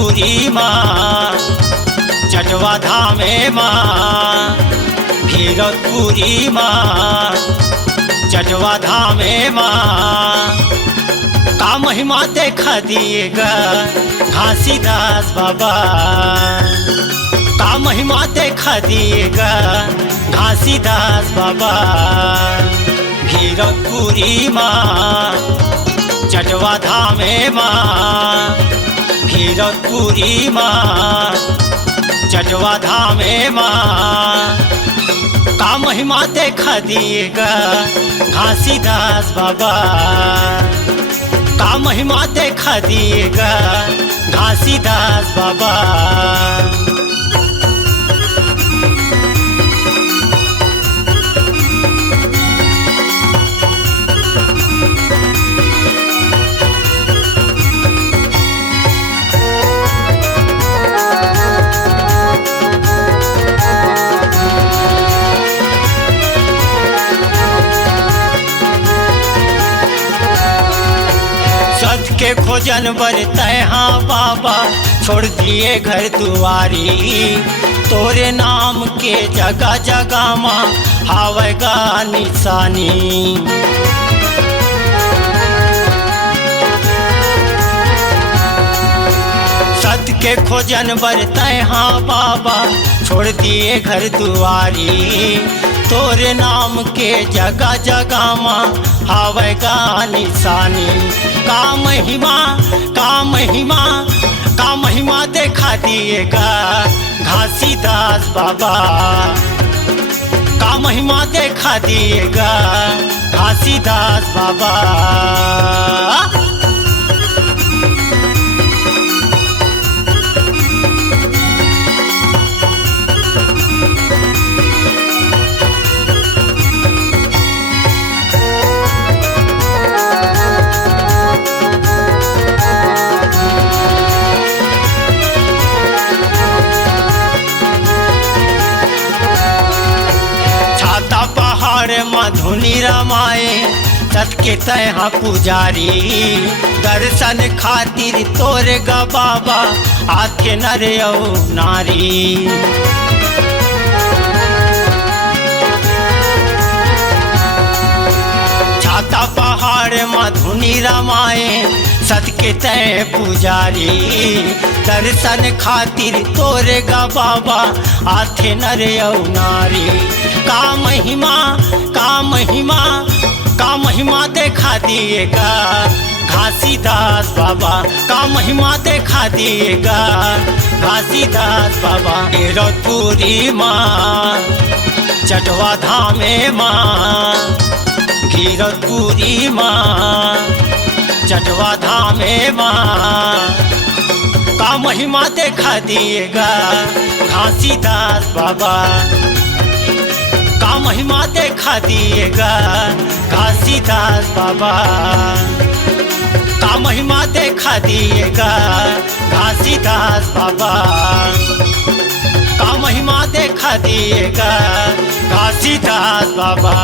भीरतपुरी माँ चटवा धामे माँ, भीरतपुरी माँ चटवा धामे माँ। का महिमा देखा दिएगा घासीदास बाबा, का महिमा देखा दिएगा घासीदास बाबा। भीरतपुरी माँ चटवा धामे माँ, भीरतपुरी माँ चटवा धामे माँ। का महिमा देखा दिएगा घासीदास बाबा, का महिमा देखा दिएगा घासीदास बाबा। के खोजन बरते हाँ बाबा, छोड़ दिए घर दुआरी। तोरे नाम के जगह जगह माँ हावेगा निशानी। सत के खोजन बरते हाँ बाबा, छोड़ दिए घर दुआरी। तोरे नाम के जगह जगह माँ हावेगा निशानी। का महिमा, का महिमा, का महिमा देखा दिएगा घासीदास बाबा, का महिमा देखा दिएगा घासीदास बाबा। मधुनी रमाए सत के तहा पुजारी। दर्शन खातिर तोरे गा बाबा आथे नर औ नारी। छाता पहाड़ मधुनी रमाए सत के तय पुजारी। दर्शन खातिर तोरे गा बाबा आथे नर औ नारी। का महिमा, का महिमा, का महिमा देखा दिएगा घासीदास बाबा, का महिमा देखा दिएगा घासीदास बाबा। भीरतपुरी माँ चटवा धामे माँ, भीरतपुरी माँ चटवा धामे माँ। का महिमा देखा दिएगा घासीदास बाबा, का महिमा देखा दिएगा घासीदास बाबा, का महिमा देखा दिएगा घासीदास बाबा, का महिमा देखा दिएगा घासीदास बाबा।